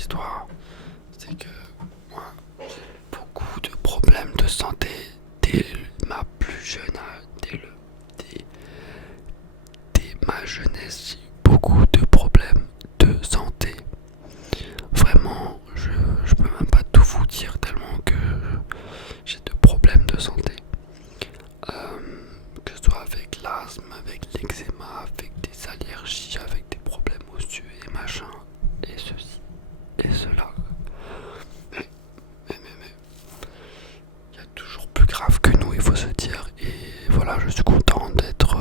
l'histoire, c'est que moi, j'ai beaucoup de problèmes de santé dès ma plus jeune âge, dès, dès ma jeunesse, j'ai eu beaucoup de problèmes de santé. Vraiment, je peux même pas tout vous dire tellement que j'ai de problèmes de santé. Que ce soit avec l'asthme, avec l'eczéma, avec des allergies, avec des problèmes osseux et machin, et ceci et cela. Mais, il y a toujours plus grave que nous, il faut se dire. Et voilà, je suis content d'être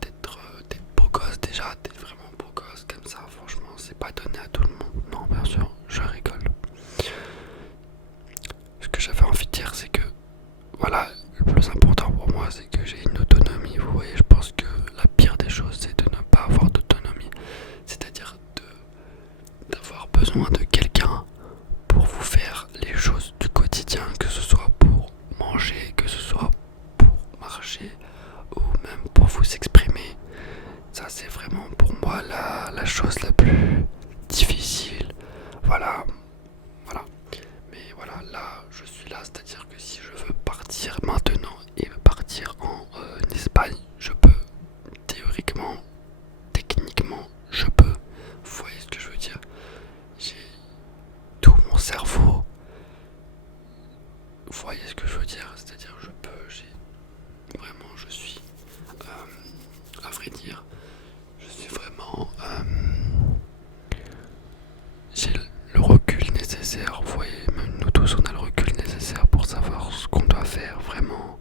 d'être beau gosse déjà, d'être vraiment beau gosse comme ça. Franchement, c'est pas donné à tout le monde. Non, bien sûr, je rigole. Ce que j'avais envie de dire, c'est que voilà, le plus important pour moi, c'est que j'ai une autonomie. Vous voyez, je pense que la pire des choses, c'est de ne pas avoir d'autonomie. C'est-à-dire d'avoir besoin de quelqu'un pour vous faire les choses du quotidien, que ce soit pour manger, que ce soit pour marcher ou même pour vous exprimer. Ça, c'est vraiment pour moi la chose la plus difficile. Voilà, voilà. Mais voilà, là, je suis là, c'est-à-dire que si je veux partir maintenant et partir en Espagne, je peux. Théoriquement, techniquement, je peux. Vous voyez ce que je veux dire? J'ai tout mon cerveau. Vous voyez ce que je veux dire? C'est-à-dire, je peux, vraiment, je suis, à vrai dire, je suis vraiment, j'ai le recul nécessaire. Vous voyez, même nous tous, on a le recul nécessaire pour savoir ce qu'on doit faire vraiment,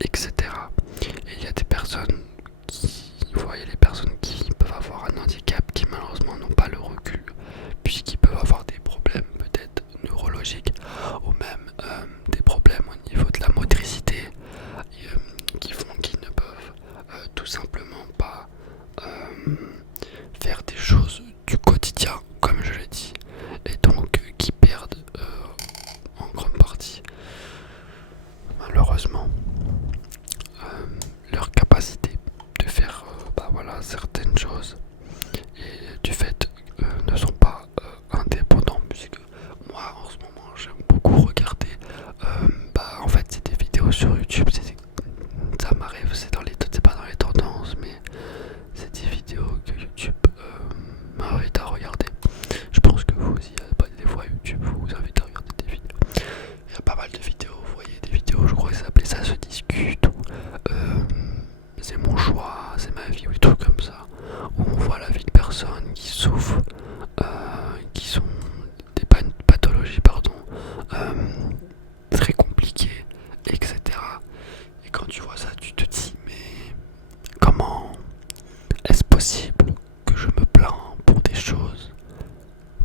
etc. Et il y a des personnes vous voyez, les personnes qui peuvent avoir un handicap, qui malheureusement n'ont pas le recul, puisqu'ils peuvent avoir des problèmes peut-être neurologiques, ou même des problèmes au niveau de la motricité, qui font qu'ils ne peuvent tout simplement pas faire des choses du quotidien, comme je l'ai dit, et donc qui perdent en grande partie, malheureusement, leur capacité de faire voilà, certaines choses, et du fait ne sont pas indépendants, puisque moi en ce moment j'aime beaucoup regarder en fait c'est des vidéos sur YouTube, ça m'arrive, c'est pas dans les tendances, mais c'est des vidéos que YouTube m'invite à regarder. Je pense que vous aussi, des fois YouTube vous invite à regarder des vidéos. Il y a pas mal de vidéos, vous voyez, des vidéos, je crois que ça s'appelait Ça se discute, ou c'est mon choix, c'est ma vie, ou des trucs comme ça, où on voit la vie de personnes qui souffrent, qui sont des pathologies, pardon, très compliquées, etc. Et quand tu vois ça, tu te dis, mais comment est-ce possible que je me plains pour des choses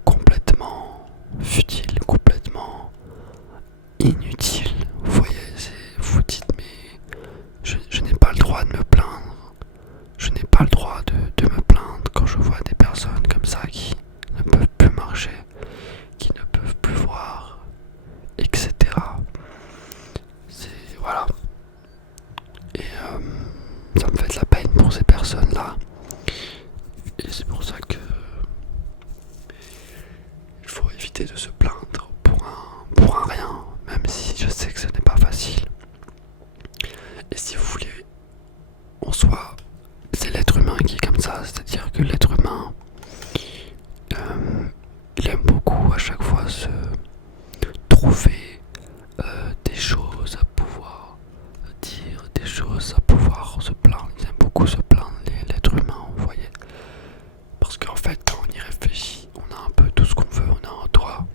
complètement futiles, complètement inutiles? Vous voyez, vous dites, mais je n'ai pas le droit de me plaindre. Je n'ai pas le droit de me plaindre quand je vois des personnes comme ça qui ne peuvent plus marcher, qui ne peuvent plus voir, etc. Voilà. Et ça me fait de la peine pour ces personnes-là. Et c'est pour ça que il faut éviter de se plaindre pour un rien, même si je sais que ce n'est pas facile. Et si vous voulez, en soi, c'est l'être humain qui est comme ça, c'est-à-dire que l'être humain, il aime beaucoup à chaque fois se trouver des choses à pouvoir dire, des choses à pouvoir se plaindre. Il aime beaucoup se plaindre, l'être humain, vous voyez. Parce qu'en fait, quand on y réfléchit, on a un peu tout ce qu'on veut, on a un droit.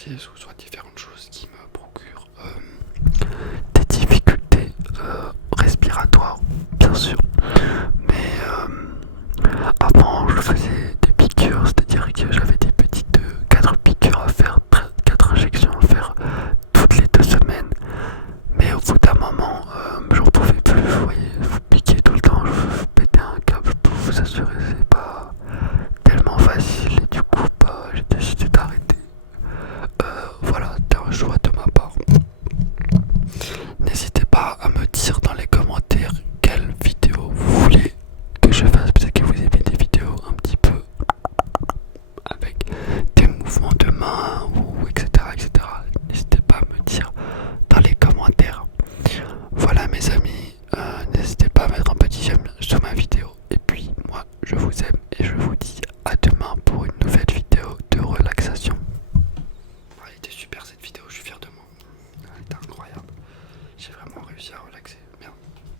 exercices ou soit différentes choses qui me procurent des difficultés respiratoires, bien sûr. Mais avant, je faisais des piqûres, c'est-à-dire que j'avais des petites 4 piqûres à faire, 4 injections à faire toutes les 2 semaines. Mais au bout d'un moment, j'en pouvais plus, vous voyez, vous piquez tout le temps, vous pétez un câble, pour vous assurer, c'est pas tellement facile et du coup, bah, j'ai décidé d'arrêter. Voilà, c'était un choix de ma part. N'hésitez pas à me dire dans les commentaires quelle vidéo vous voulez que je fasse. Peut-être que vous aimez des vidéos un petit peu avec des mouvements de main ou etc. etc. N'hésitez pas à me dire dans les commentaires. Voilà mes amis, n'hésitez pas à mettre un petit j'aime sur ma vidéo. Et puis moi je vous aime et je vous dis